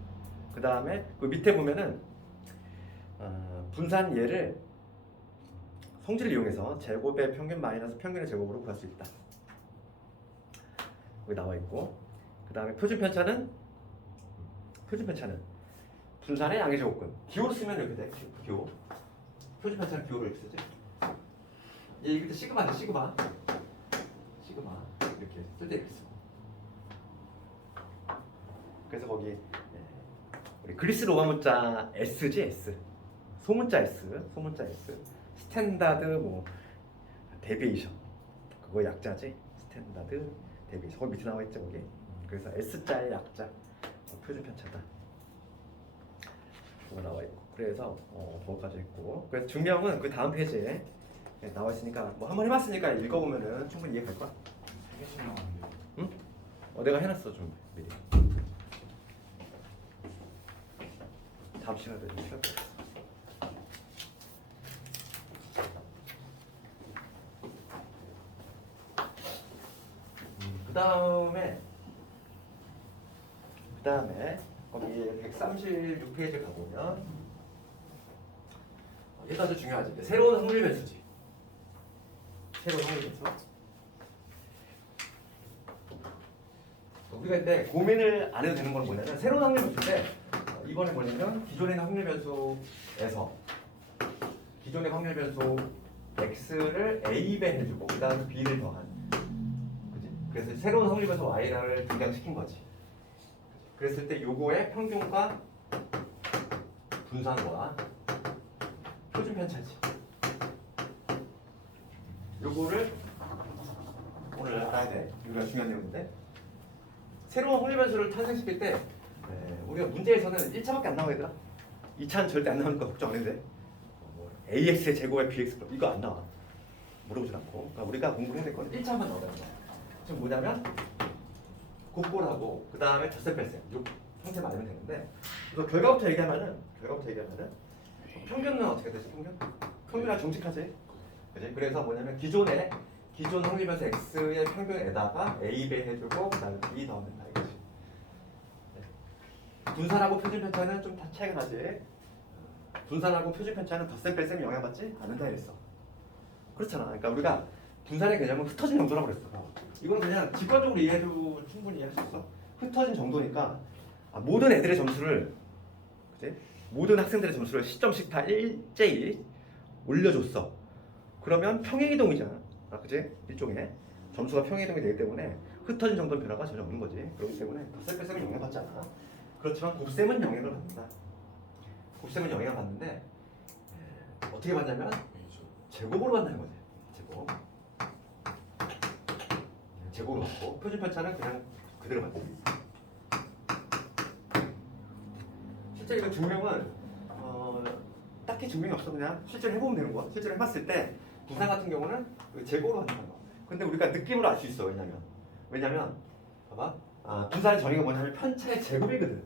그 다음에 그 밑에 보면은 분산 얘를 성질을 이용해서 제곱의 평균 마이너스 평균의 제곱으로 구할 수 있다. 여기 나와 있고, 그 다음에 표준 편차는 분산의 양의 제곱근. 기호로 쓰면 이렇게 돼. 기호. 표준 편차는 기호로 이렇게 쓰지. 얘 밑에 시그마인데 시그마 이렇게 쓸 때 이렇게 써. 그래서 거기 우리 그리스 로마 문자 S지 S. 소문자 S. 스탠다드 뭐 데비에이션. 그거 약자지. 스탠다드 데비에이션. 거기 밑에 나와 있죠 거기. 그래서 S자의 약자. 표준 편차다. 그거 나와 있고. 그래서 그거까지 있고. 그래서 증명은 그 다음 페이지에 나와 있으니까 뭐 한번 해봤으니까 읽어보면은 충분히 이해갈 거야. 응? 내가 해놨어 좀 미리. 다음 시간에 좀 쉬었다. 그 다음에 거기 136페이지 가보면 얘가 아주 중요하지. 새로운 확률 변수지. 새로운 확률 변수. 우리가 이때 고민을 안 해도 되는 건 뭐냐면 새로운 확률 변수인데 이번에 뭐냐면 기존의 확률 변수에서 기존의 확률 변수 x를 a배 해주고 그 다음에 b를 더한. 그치? 그래서 새로운 확률 변수 y를 등장시킨 거지. 그랬을 때 요거의 평균과 분산과 표준 편차지. 요거를 오늘 알아야 돼. 이거가 중요한 내용인데 새로운 확률 변수를 탄생시킬 때 우리가 문제에서는 1차밖에 안 나와 얘들아. 2차는 절대 안 나오니까 걱정 안 해도 돼. AX의 제곱에 BX 이거 안 나와. 물어보진 않고. 그러니까 우리가 공부해야 될 건 1차만 나오는 거야. 지금 뭐냐면 곱골하고 그 다음에 덧셈 뺄셈 요 형태만 알면 되는데 그래서 결과부터 얘기하면은 평균은 어떻게 되지? 평균은 정직하지. 그지? 그래서 뭐냐면 기존 확률 변수 x의 평균에다가 a배 해주고 그다음에 b 더하면 이거지. 분산하고 표준 편차는 좀 다 차이가 나지. 분산하고 표준 편차는 덧셈 뺄셈이 영향받지 않는다 이랬어. 그렇잖아. 그러니까 우리가 분산의 개념은 흩어진 정도라고 그랬어. 이건 그냥 직관적으로 이해해도 충분히 이해할 수 있어. 흩어진 정도니까 모든 애들의 점수를 그치? 모든 학생들의 점수를 10점씩 다 일제히 올려줬어. 그러면 평행이동이잖아. 아, 그지? 일종의 점수가 평행이동이 되기 때문에 흩어진 정도는 변화가 전혀 없는 거지. 그렇기 때문에 덧셈 뺄셈은 영향받지 않아. 그렇지만 곱셈은 영향을 받는다. 곱셈은 영향을 받는데 어떻게 받냐면 제곱으로 받는 거지. 제곱. 제곱으로 받고 표준 편차는 그냥 그대로 받지. 실제 이거 증명은 딱히 증명이 없어. 그냥 실제로 해보면 되는 거야. 실제로 해봤을 때 분산 같은 경우는 제곱으로 한다는 거. 근데 우리가 느낌으로 알 수 있어. 왜냐면 봐봐. 분산의 정의가 뭐냐면 편차의 제곱이거든.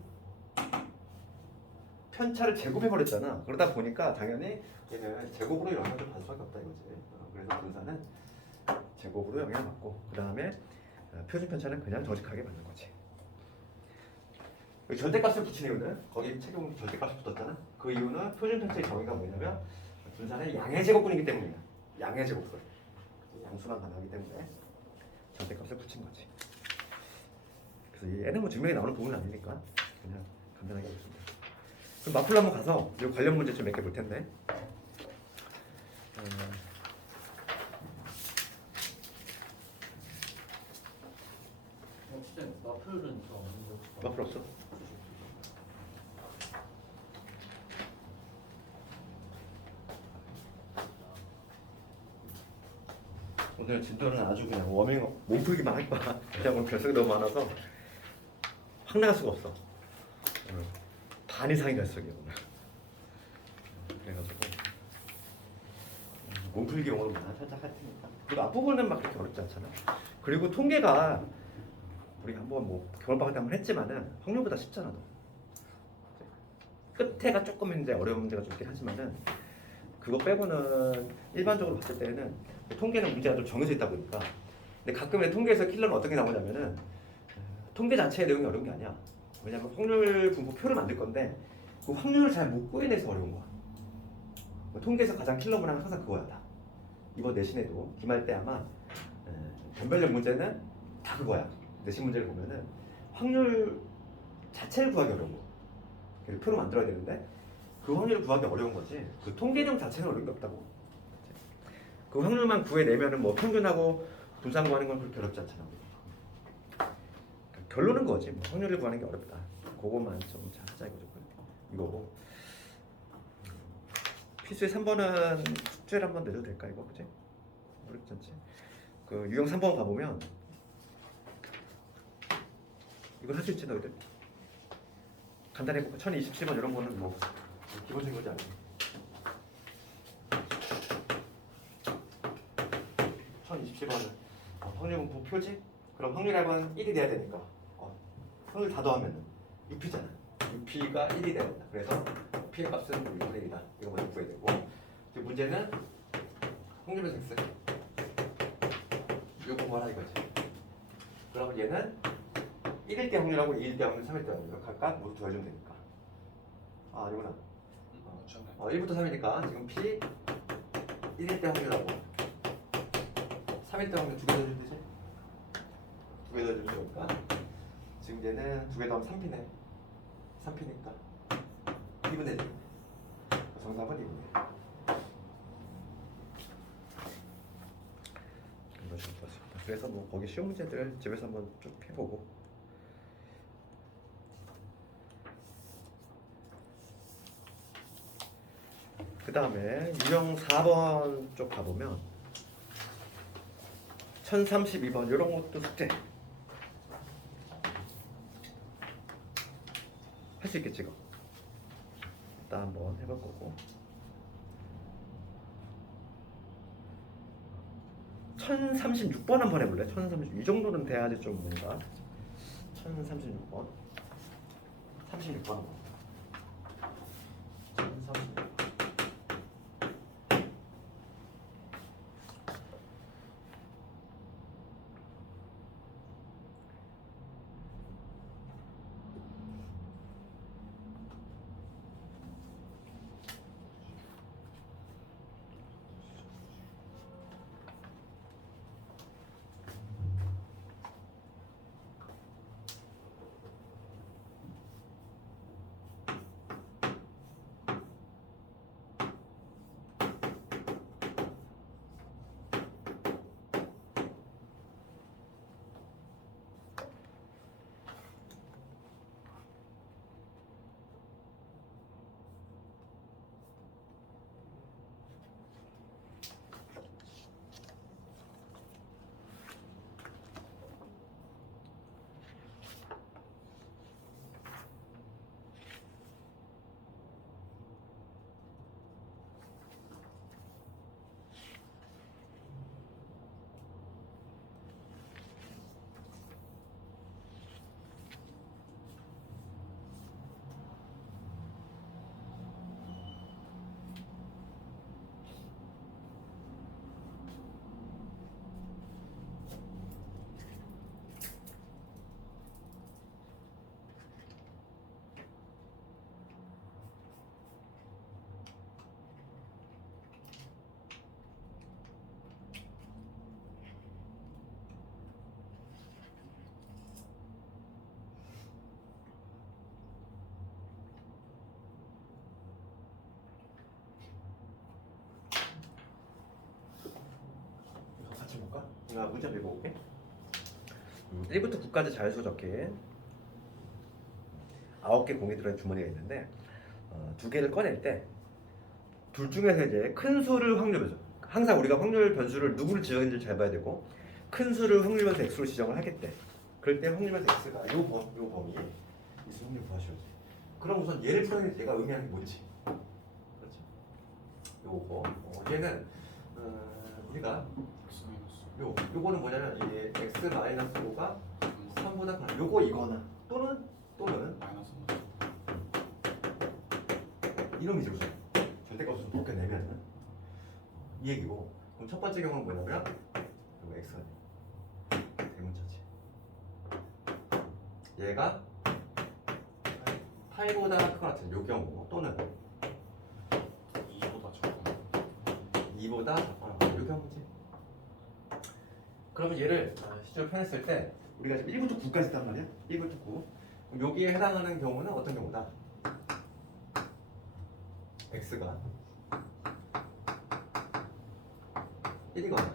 편차를 제곱해버렸잖아. 그러다 보니까 당연히 얘는 제곱으로 영향을 받을 수밖에 없다 이거지. 그래서 분산은 제곱으로 영향을 받고 그 다음에 표준 편차는 그냥 정직하게 받는 거지. 여기 절대값을 붙이네거든. 거기 책에 보면 절대값이 붙었잖아. 그 이유는 표준 편차의 정의가 뭐냐면 분산의 양의 제곱분이기 때문이야. 양의 제곱분. 양수만 가능하기 때문에 절대값을 붙인 거지. 그래서 이 얘는 뭐 증명이 나오는 부분은 아니니까 그냥 간단하게 하겠습니다. 그럼 마플로 한번 가서 이 관련 문제 좀 몇 개 볼 텐데. 쌤, 마플은 저 없는 거. 마플 없어? 오늘 진도는 아주 그냥 워밍업 몸풀기만 할 거야. 그냥 오늘 결석이 너무 많아서 확 나갈 수가 없어. 오늘 반 이상이 결석이야 오늘. 그래가지고 몸풀기 용어로만 살짝 할 테니까. 그리고 앞부분은 막 그렇게 어렵지 않잖아. 그리고 통계가 우리 한번 뭐 겨울방학 때 한번 했지만은 확률보다 쉽잖아. 너. 끝에가 조금 이제 어려운 문제가 좀 있긴 하지만은 그거 빼고는 일반적으로 봤을 때는 통계는 문제가 좀 정해져 있다 보니까. 근데 가끔의 통계에서 킬러는 어떻게 나오냐면은 통계 자체의 내용이 어려운 게 아니야. 왜냐면 확률 분포표를 만들 건데 그 확률을 잘 못 구해내서 어려운 거야. 통계에서 가장 킬러 문항은 항상 그거야 다. 이번 내신에도 기말 때 아마 변별력 문제는 다 그거야. 내신 문제를 보면은 확률 자체를 구하기 어려운 거. 그래서 표로 만들어야 되는데 그 확률을 구하기 어려운 거지. 그 통계령 자체는 어려운 게 없다고. 그 확률만 구해내면은 뭐 평균하고 분산 구하는 건 그렇게 어렵지 않잖아. 그러니까 결론은 그거지. 뭐 확률을 구하는 게 어렵다. 그것만 좀 잘 하자 이거죠. 이거고. 필수의 3번은 숙제를 한번 내도 될까 이거 그지? 어렵지 않지? 그 유형 3번 가보면 이걸 할 수 있지 너희들? 간단히 해볼까? 1027번 이런 거는 뭐 기본적인 거지 않아? 1027번은 확률 분포 표지? 그럼 확률 합은 1이 돼야 되니까 확률 다 더하면 6P잖아. 6P가 1이 돼야 된다. 그래서 P의 값은 6분의 1이다. 이거 먼저 구해야 되고 문제는 확률은 X 이거 공부하라 이거지. 그럼 얘는 1일 때 확률하고 2일 때 확률, 3일 때 확률 각각 모두 더해주면 되니까. 아니구나. 1부터 3이니까 지금 P 1일 때 확률하고 3일 때 확률 두 개 더해주면 되지? 두 개 더해주면 되니까 지금 얘는 두 개 더하면 3P네. 3P니까 2분의 1. 정답은 2분의 1. 그래서 뭐 거기 쉬운 문제들 집에서 한번 쭉 해보고. 그 다음에 유형 4번 쪽 가보면 1032번 이런 것도 숙제 할 수 있겠지 이거. 일단 한번 해볼 거고 1036번 한번 해볼래? 1036 이 정도는 돼야지 좀 뭔가 1036번 36번 한번 1036번 자, 문제 한번 읽어볼게. 1부터 9까지 자연수 적힌 9개 공이 들어있는 주머니가 있는데 두 개를 꺼낼 때 둘 중에서 이제 큰 수를 확률 변수, 항상 우리가 확률 변수를 누구를 지정했는지 잘 봐야 되고 큰 수를 확률 변수 x로 지정을 하겠대. 그럴 때 확률 변수 x가 요 범위에 이 확률 구하셔야지. 그럼 우선 얘를 풀어야 얘가 의미하는 게 뭔지. 그렇죠. 요거 얘는 우리가 요거는 뭐냐면 이 x 마이너스 5가 3보다 큰 요거 이거나 또는 마이너스 이놈이지 우선 절대값을 높게 내면은 이 얘기고. 그럼 첫 번째 경우는 뭐냐면 요거 x가 대문자지. 얘가 파이보다 크거나 같은 요 경우 또는 2보다 작거나 2보다 작거나 요 경우지. 그러면 얘를 실제로 표현했을 때 우리가 지금 1부터 9까지 했단 말이야. 1부터 9. 그럼 여기에 해당하는 경우는 어떤 경우다? x가 1이거나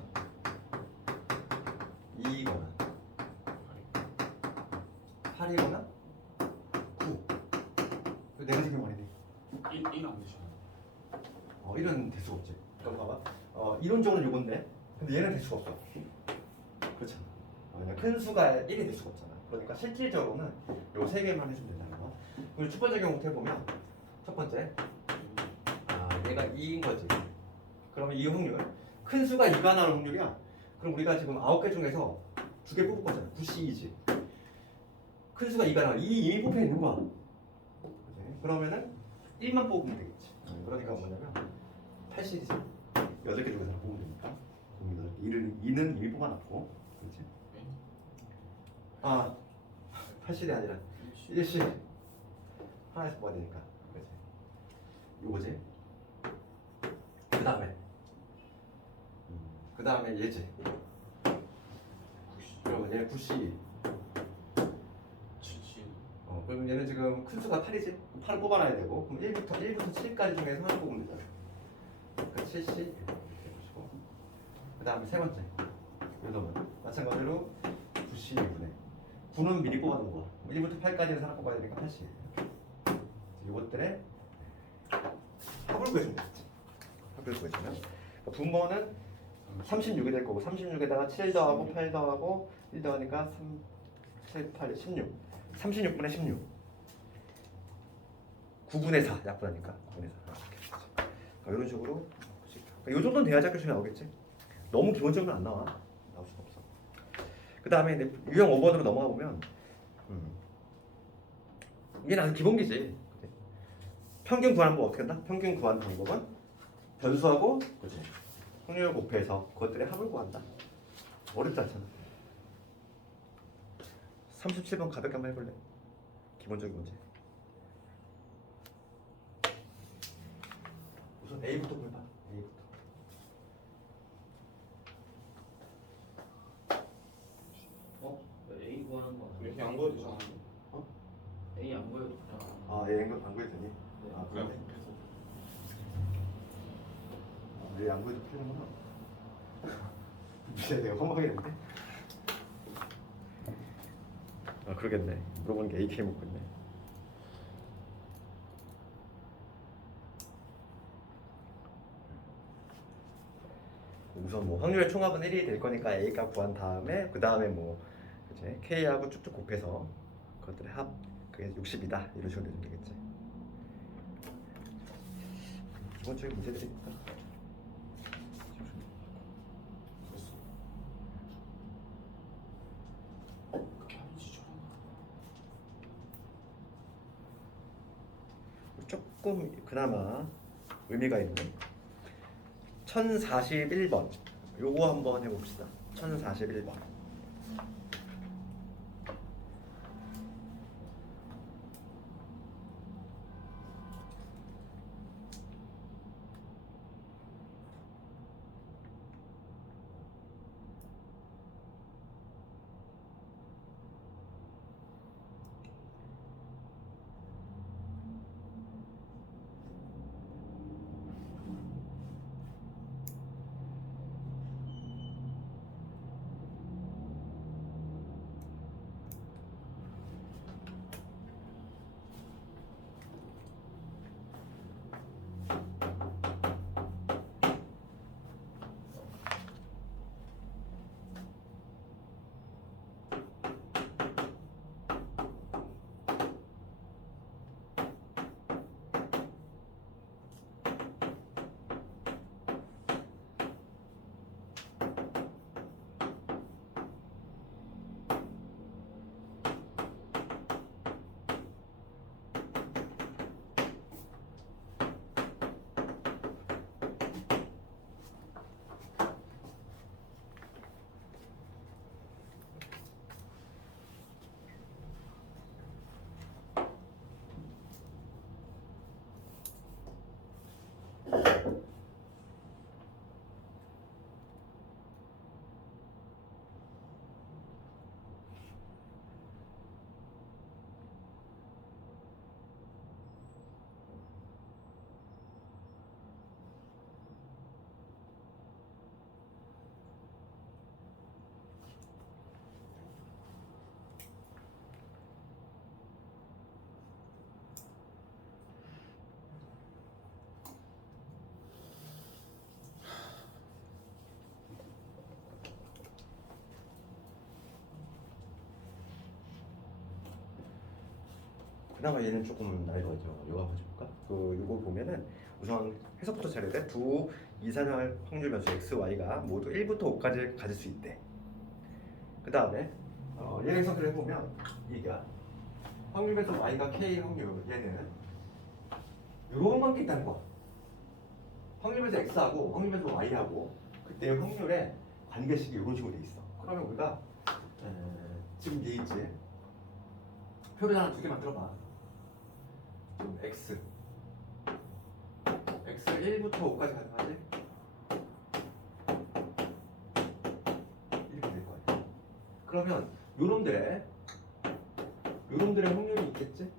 2이거나 8이거나 9. 네 가지 경우 아니네. 1안 되시나요? 1은 될 수가 없지. 그럼 봐봐. 이론적으로는 요건데 근데 얘는 될 수가 없어. 그렇잖아. 왜냐면 큰 수가 1이 될 수가 없잖아. 그러니까 실질적으로는 요 세 개만 해주면 된다는 거. 그리고 첫 번째 경우부터 해보면 첫 번째 얘가 2인 거지. 그러면 이 확률 큰 수가 2가 나오는 확률이야. 그럼 우리가 지금 9개 중에서 2개 뽑을 거잖아. 9C이지. 큰 수가 2가 나와. 이미 뽑혀 있는 거야. 그치? 그러면은 1만 뽑으면 되겠지. 그러니까 뭐냐면 8C이지. 8개 중에서 하나 뽑으면 되니까. 2는 이미 뽑아놨고. 그렇지? 8C이 아니라 1C. 하나에서 뽑아야 되니까. 그렇지? 요거지? 그 다음에 얘지. 그러면 얘는 9C. 7시 그럼 얘는 지금 큰 수가 8이지? 8을 뽑아놔야 되고 그럼 1부터 7까지 중에서 하나 뽑으면 되잖아. 그러니까 7C 이렇게 해보시고 그 다음에 세 번째 요놈은 마찬가지로 9C 2분의 9는 미리 뽑아놓은 거야. 1부터 8까지는 하나 뽑아야 되니까 8C. 요것들의 합을 구해주면 되겠지. 합을 구해주면 그러니까 분모는 36이 될 거고 36에다가 7 더하고 8 더하고 1 더하니까 3, 7, 8, 16 36분의 16 9분의 4 약분하니까 9분의 4 이런 식으로 이 정도는 돼야지 학교 시험에 나오겠지. 너무 기본적으로 안 나와. 나올 수가 없어. 그 다음에 유형 5번으로 넘어가 보면 이게 아주 기본기지. 평균 구하는 법 어떻게 한다? 평균 구하는 방법은 변수하고 그치? 확률을 곱해서 그것들의 합을 구한다. 어렵지 않잖아. 37번 가볍게 한번 해볼래? 기본적인 문제. 우선 A부터 해봐. A부터. A 구하는 거 아니야? 이렇게 안 보여도 되잖아요. A 안 보여도 그냥 얘 안 구했더니? 네. 그냥 그래? 곱해서 얘안 구해도 풀리는구나. 진짜 내가 허망했는데? 그러겠네. 물어보는 게 AK 먹고 있네. 우선 뭐 확률의 총합은 1이 될 거니까 A 값 구한 다음에 그 다음에 뭐 그치? K하고 쭉쭉 곱해서 그것들의 합 그게 60이다 이런 식으로 내면 되겠지. 기본적인 문제들이니까. 그랬어. 그렇게 하는지 좀 조금 그나마 의미가 있는 1041번 요거 한번 해봅시다. 1041번 그나마 얘는 조금 나이가 있죠. 이거 한번 볼까? 이거 보면은 우선 해석부터 잘해야 돼. 두 이산화할 확률 변수 x, y가 모두 1부터 5까지 가질 수 있대. 그 다음에 얘 해석을 해보면 얘가 확률 변수 y가 k 확률 얘는 요런 게 있다는 거야. 확률 변수 x하고 확률 변수 y하고 그때 확률의 관계식이 이런 식으로 돼 있어. 그러면 우리가 지금 얘 있지? 표를 하나 두 개 만들어봐. 좀 x를 1부터 5까지 가능하지? 이렇게 될 거야. 그러면 요놈들의 확률이 있겠지?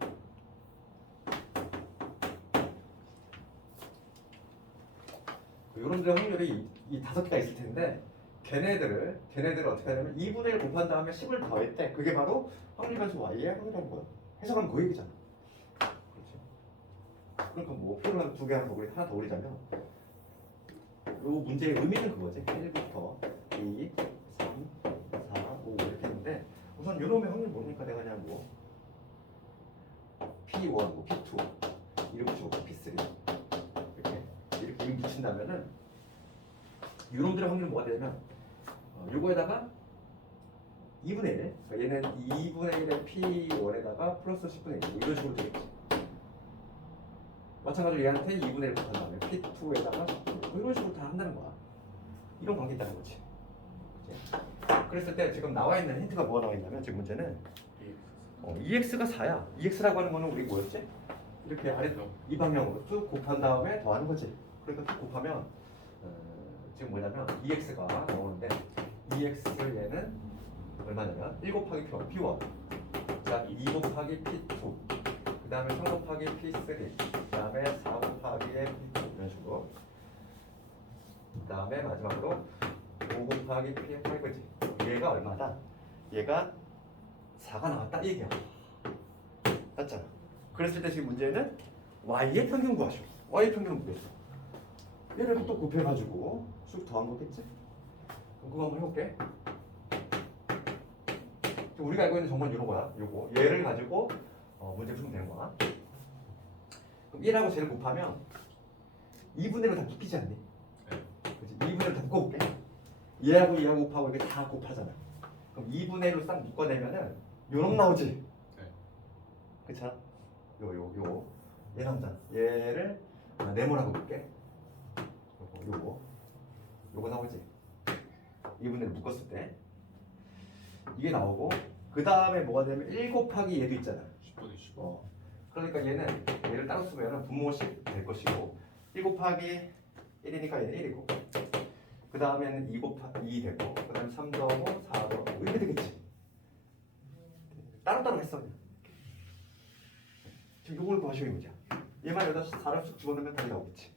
요놈들의 확률이 이 5개가 있을 텐데 걔네들을 어떻게 하냐면 2분의 1 곱한 다음에 10을 더했대. 그게 바로 확률 변수 y의 확률이라는 거야. 해석하면 그 얘기잖아. 그렇지? 그러니까 뭐 표를 두 개 하나 더 올리자면 요 문제의 의미는 그거지. 1부터 2, 3, 4, 5 이렇게 했는데 우선 요놈의 확률 뭡니까? 내가 그냥 뭐 P1, 뭐 P2 이렇게 주고 P3 이렇게 이름 붙인다면은 요놈들의 확률은 뭐가 되냐면 요거에다가 2분의 1 그러니까 얘는 2분의 1의 P1에다가 플러스 10분의 1 이런 식으로 되겠지. 마찬가지로 얘한테 2분의 1 곱한 다음에 P2에다가 이런 식으로 다 한다는 거야. 이런 관계 있다는 거지. 그치? 그랬을 때 지금 나와 있는 힌트가 뭐가 나와 있냐면 지금 문제는 EX가 4야. EX라고 하는 거는 우리 뭐였지? 이렇게 아래 이 방향으로 쭉 곱한 다음에 더하는 거지. 그러니까 쭉 곱하면 지금 뭐냐면 EX가 나오는데 EX 얘는 얼마냐면 1 곱하기 P1 자 2 곱하기 P2 그 다음에 3 곱하기 P3 그 다음에 4 곱하기 P2 이런 식으로 그 다음에 마지막으로 5 곱하기 P5지. 얘가 얼마다? 얘가 4가 나왔다 이 얘기야. 맞잖아. 그랬을 때 지금 문제는 y의 평균 구하시오. y의 평균은 뭐겠어? 얘를 또 곱해가지고 쑥 더한 거겠지? 그럼 그거 한번 해볼게. 우리가 알고 있는 정보는 이런 거야. 요거 얘를 가지고 문제 풀면 되는 거야. 그럼 1하고 쟤를 곱하면 2분의 1로 다 묶이지 않니? 그치? 2분의 1로 다 묶어볼게. 얘하고 얘하고 곱하고 이게 다 곱하잖아. 그럼 2분의 1로 싹 묶어내면은 요놈 나오지? 그쵸? 얘 나오잖아. 얘를 네모라고 볼게. 요거 나오지? 2분의 1 묶었을 때 이게 나오고 그 다음에 뭐가 되면 1 곱하기 얘도 있잖아. 10분의 10. 그러니까 얘를 따로 쓰면 분모 10 될 것이고 1 곱하기 1이니까 얘는 1이고 그 다음에는 2 곱하기 2 되고 그 다음에 3 더하고 4 더하고 이렇게 되겠지. 따로따로 했어 그냥. 지금 요걸 구하시오 이 문제야. 얘만 여기다 4를 쑥 집어넣으면 답이 나오겠지.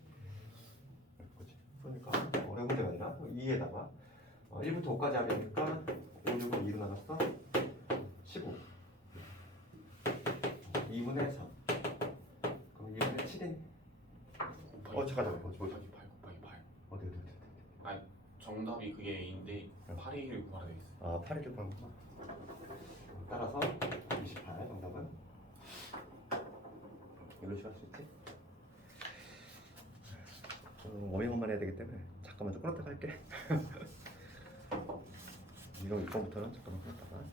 그렇지. 그러니까 어려운 문제가 아니라 2에다가 1부터 5까지 하니까 5, 6은 2로 나눴어 15 2분의 3 그럼 2분의 7이니 잠깐 곱하기 8 곱하기 8. 어디 아니 정답이 그게 A인데 8의 1을 구하라 돼 있어. 아 8을 구하는 거구나. 따라서 28 정답은 이런 식으로 할 수 있지. 저는 워밍업만 해야 되기 때문에 잠깐만 좀 끊었다가 할게. 이거 6번부터는 잠깐만 끊었다가